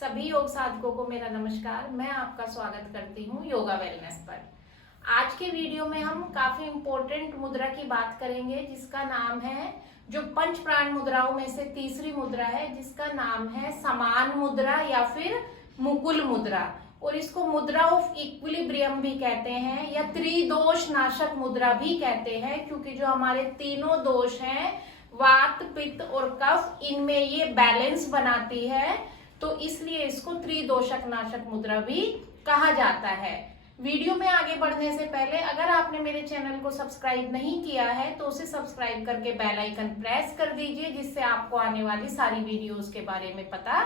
सभी योग साधकों को मेरा नमस्कार। मैं आपका स्वागत करती हूँ योगा वेलनेस पर। आज के वीडियो में हम काफी इम्पोर्टेंट मुद्रा की बात करेंगे जिसका नाम है, जो पंच प्राण मुद्राओं में से तीसरी मुद्रा है, जिसका नाम है समान मुद्रा या फिर मुकुल मुद्रा। और इसको मुद्रा ऑफ इक्विलिब्रियम भी कहते हैं या त्रिदोष नाशक मुद्रा भी कहते हैं, क्योंकि जो हमारे तीनों दोष हैं, वात पित्त और कफ, इनमें ये बैलेंस बनाती है, तो इसलिए इसको त्रिदोषक नाशक मुद्रा भी कहा जाता है। वीडियो में आगे बढ़ने से पहले अगर आपने मेरे चैनल को सब्सक्राइब नहीं किया है तो उसे सब्सक्राइब करके बेल आइकन प्रेस कर दीजिए, जिससे आपको आने वाली सारी वीडियोस के बारे में पता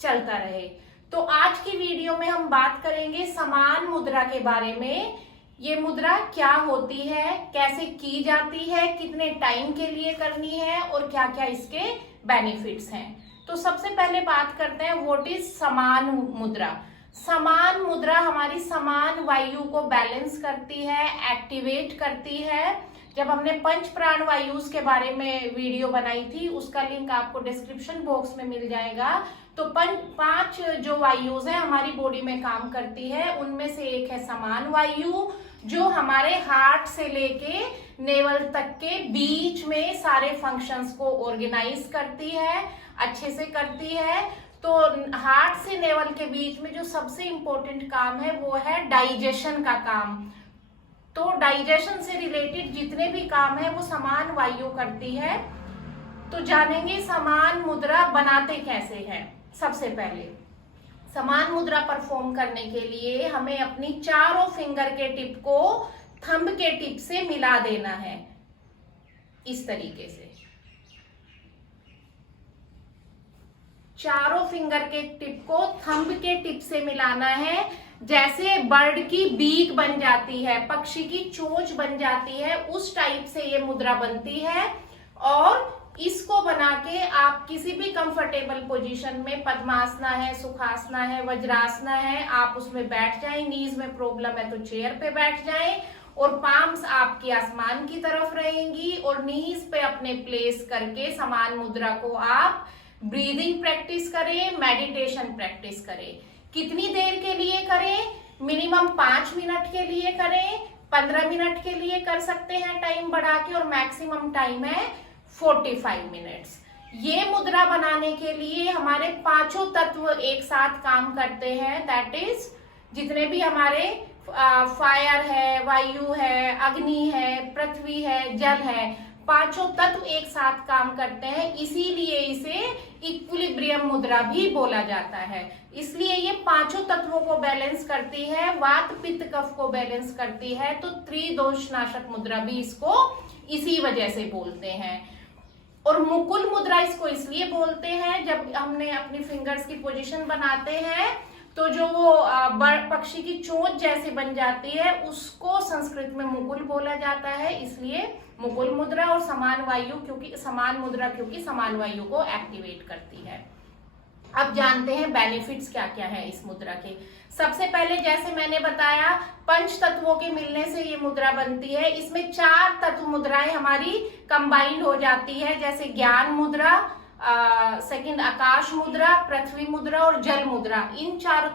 चलता रहे। तो आज की वीडियो में हम बात करेंगे समान मुद्रा के बारे में। ये मुद्रा क्या होती है, कैसे की जाती है, कितने टाइम के लिए करनी है और क्या क्या इसके बेनिफिट्स हैं। तो सबसे पहले बात करते हैं व्हाट इज समान मुद्रा। समान मुद्रा हमारी समान वायु को बैलेंस करती है, एक्टिवेट करती है। जब हमने पंच प्राण वायुस के बारे में वीडियो बनाई थी, उसका लिंक आपको डिस्क्रिप्शन बॉक्स में मिल जाएगा। तो पांच जो वायुस है हमारी बॉडी में काम करती है, उनमें से एक है समान वायु, जो हमारे हार्ट से लेके नेवल तक के बीच में सारे फंक्शंस को ऑर्गेनाइज करती है, अच्छे से करती है। तो हार्ट से नेवल के बीच में जो सबसे इंपॉर्टेंट काम है वो है डाइजेशन का काम। तो डाइजेशन से रिलेटेड जितने भी काम है वो समान वायु करती है। तो जानेंगे समान मुद्रा बनाते कैसे हैं। सबसे पहले समान मुद्रा परफॉर्म करने के लिए हमें अपनी चारों फिंगर के टिप को थंब के टिप से मिला देना है, इस तरीके से। चारों फिंगर के टिप को थंब के टिप से मिलाना है। जैसे बर्ड की बीक बन जाती है, पक्षी की चोंच बन जाती है, उस टाइप से ये मुद्रा बनती है। और इसको बना के आप किसी भी कंफर्टेबल पोजीशन में, पद्मासना है, सुखासना है, वज्रासना है, आप उसमें बैठ जाएं। नीज में प्रॉब्लम है तो चेयर पे बैठ जाएं और पाम्स आपकी आसमान की तरफ रहेंगी और नीज पे अपने प्लेस करके समान मुद्रा को आप ब्रीदिंग प्रैक्टिस करें, मेडिटेशन प्रैक्टिस करें। कितनी देर के लिए करें? मिनिमम 5 मिनट के लिए करें, 15 मिनट के लिए कर सकते हैं टाइम बढ़ा के, और मैक्सिमम टाइम है 45 मिनट्स। ये मुद्रा बनाने के लिए हमारे पांचों तत्व एक साथ काम करते हैं। दैट इज जितने भी हमारे फायर है, वायु है, अग्नि है, पृथ्वी है, जल है, पांचों तत्व एक साथ काम करते हैं। इसीलिए इसे इक्विलिब्रियम मुद्रा भी बोला जाता है। इसलिए ये पांचों तत्वों को बैलेंस करती है, वात पित्त कफ को बैलेंस करती है। तो त्रिदोष नाशक मुद्रा भी इसको इसी वजह से बोलते हैं। और मुकुल मुद्रा इसको इसलिए बोलते हैं, जब हमने अपनी फिंगर्स की पोजीशन बनाते हैं तो जो वो पक्षी की चोंच जैसे बन जाती है, उसको संस्कृत में मुकुल बोला जाता है। इसलिए मुकुल मुद्रा। और समान वायु क्योंकि समान मुद्रा क्योंकि समान वायु को एक्टिवेट करती है। अब जानते हैं बेनिफिट्स क्या क्या है इस मुद्रा के। सबसे पहले जैसे मैंने बताया, पंच तत्वों के मिलने से ये मुद्रा बनती है। इसमें 4 तत्व मुद्राएं हमारी कंबाइंड हो जाती है, जैसे ज्ञान मुद्रा, सेकंड आकाश मुद्रा, पृथ्वी मुद्रा और जल मुद्रा। इन 4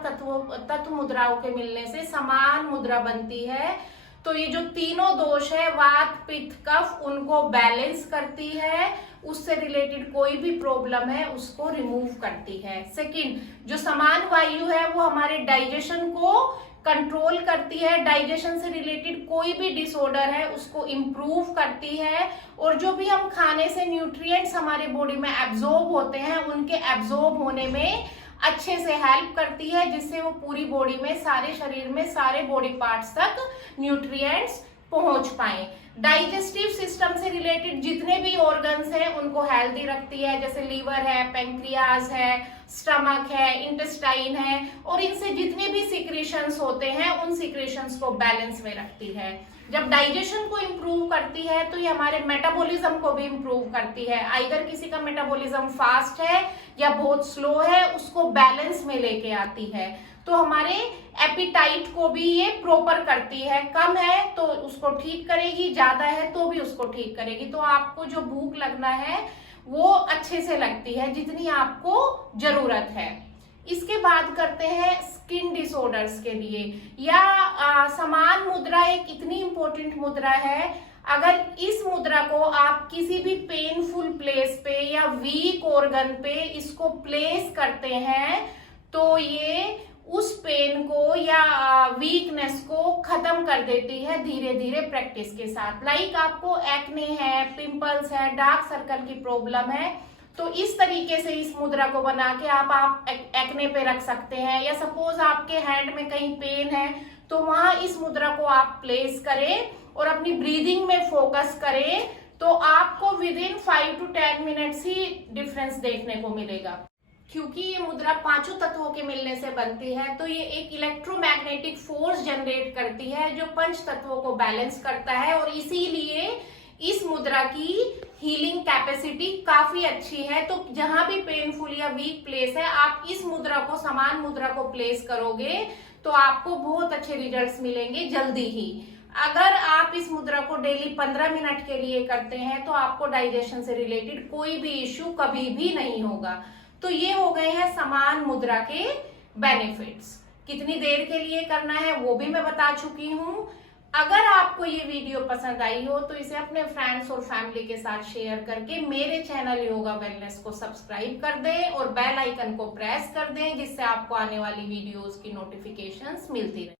तत्व मुद्राओं के मिलने से समान मुद्रा बनती है। तो ये जो तीनों दोष है, वात पित्त कफ, उनको बैलेंस करती है। उससे रिलेटेड कोई भी प्रॉब्लम है उसको रिमूव करती है। सेकंड, जो समान वायु है वो हमारे डाइजेशन को कंट्रोल करती है। डाइजेशन से रिलेटेड कोई भी डिसऑर्डर है उसको इम्प्रूव करती है। और जो भी हम खाने से न्यूट्रिएंट्स हमारे बॉडी में एब्जॉर्ब होते हैं, उनके एब्जॉर्ब होने में अच्छे से हेल्प करती है, जिससे वो पूरी बॉडी में, सारे शरीर में, सारे बॉडी पार्ट्स तक न्यूट्रिएंट्स पहुंच पाए। डाइजेस्टिव सिस्टम से रिलेटेड जितने भी ऑर्गन्स हैं उनको हेल्दी रखती है, जैसे लीवर है, पेंक्रियाज है, स्टमक है, इंटेस्टाइन है, और इनसे जितने भी सिक्रीशंस होते हैं उन सिक्रीशंस को बैलेंस में रखती है। जब डाइजेशन को इम्प्रूव करती है तो ये हमारे मेटाबॉलिज्म को भी इम्प्रूव करती है। आइदर किसी का मेटाबॉलिज्म फास्ट है या बहुत स्लो है, उसको बैलेंस में लेके आती है। तो हमारे एपिटाइट को भी ये प्रॉपर करती है। कम है तो उसको ठीक करेगी, ज्यादा है तो भी उसको ठीक करेगी। तो आपको जो भूख लगना है वो अच्छे से लगती है, जितनी आपको जरूरत है। इसके बाद करते हैं स्किन डिसऑर्डर्स के लिए, या समान मुद्रा एक इतनी इंपॉर्टेंट मुद्रा है, अगर इस मुद्रा को आप किसी भी पेनफुल प्लेस पे या वीक ऑर्गन पे इसको प्लेस करते हैं तो ये उस पेन को या वीकनेस को खत्म कर देती है धीरे धीरे प्रैक्टिस के साथ। लाइक आपको एक्ने है, पिंपल्स है, डार्क सर्कल की प्रॉब्लम है, तो इस तरीके से इस मुद्रा को बना के आप एक्ने पे रख सकते हैं, या सपोज आपके हैंड में कहीं पेन है तो वहां इस मुद्रा को आप प्लेस करें और अपनी ब्रीदिंग में फोकस करें, तो आपको with in 5 to 10 minutes he difference देखने को मिलेगा। क्योंकि ये मुद्रा पांचों तत्वों के मिलने से बनती है, तो ये एक इलेक्ट्रोमैग्नेटिक फोर्स जनरेट करती है जो पंच तत्वों को बैलेंस करता है, और इसीलिए इस मुद्रा की हीलिंग कैपेसिटी काफी अच्छी है। तो जहां भी पेनफुल या वीक प्लेस है, आप इस मुद्रा को, समान मुद्रा को प्लेस करोगे तो आपको बहुत अच्छे रिजल्ट्स मिलेंगे जल्दी ही। अगर आप इस मुद्रा को डेली 15 मिनट के लिए करते हैं तो आपको डाइजेशन से रिलेटेड कोई भी इश्यू कभी भी नहीं होगा। तो ये हो गए हैं समान मुद्रा के बेनिफिट्स। कितनी देर के लिए करना है वो भी मैं बता चुकी हूँ। अगर आपको ये वीडियो पसंद आई हो तो इसे अपने फ्रेंड्स और फैमिली के साथ शेयर करके मेरे चैनल योगा वेलनेस को सब्सक्राइब कर दें और बेल आइकन को प्रेस कर दें, जिससे आपको आने वाली वीडियोस की नोटिफिकेशंस मिलती रहे।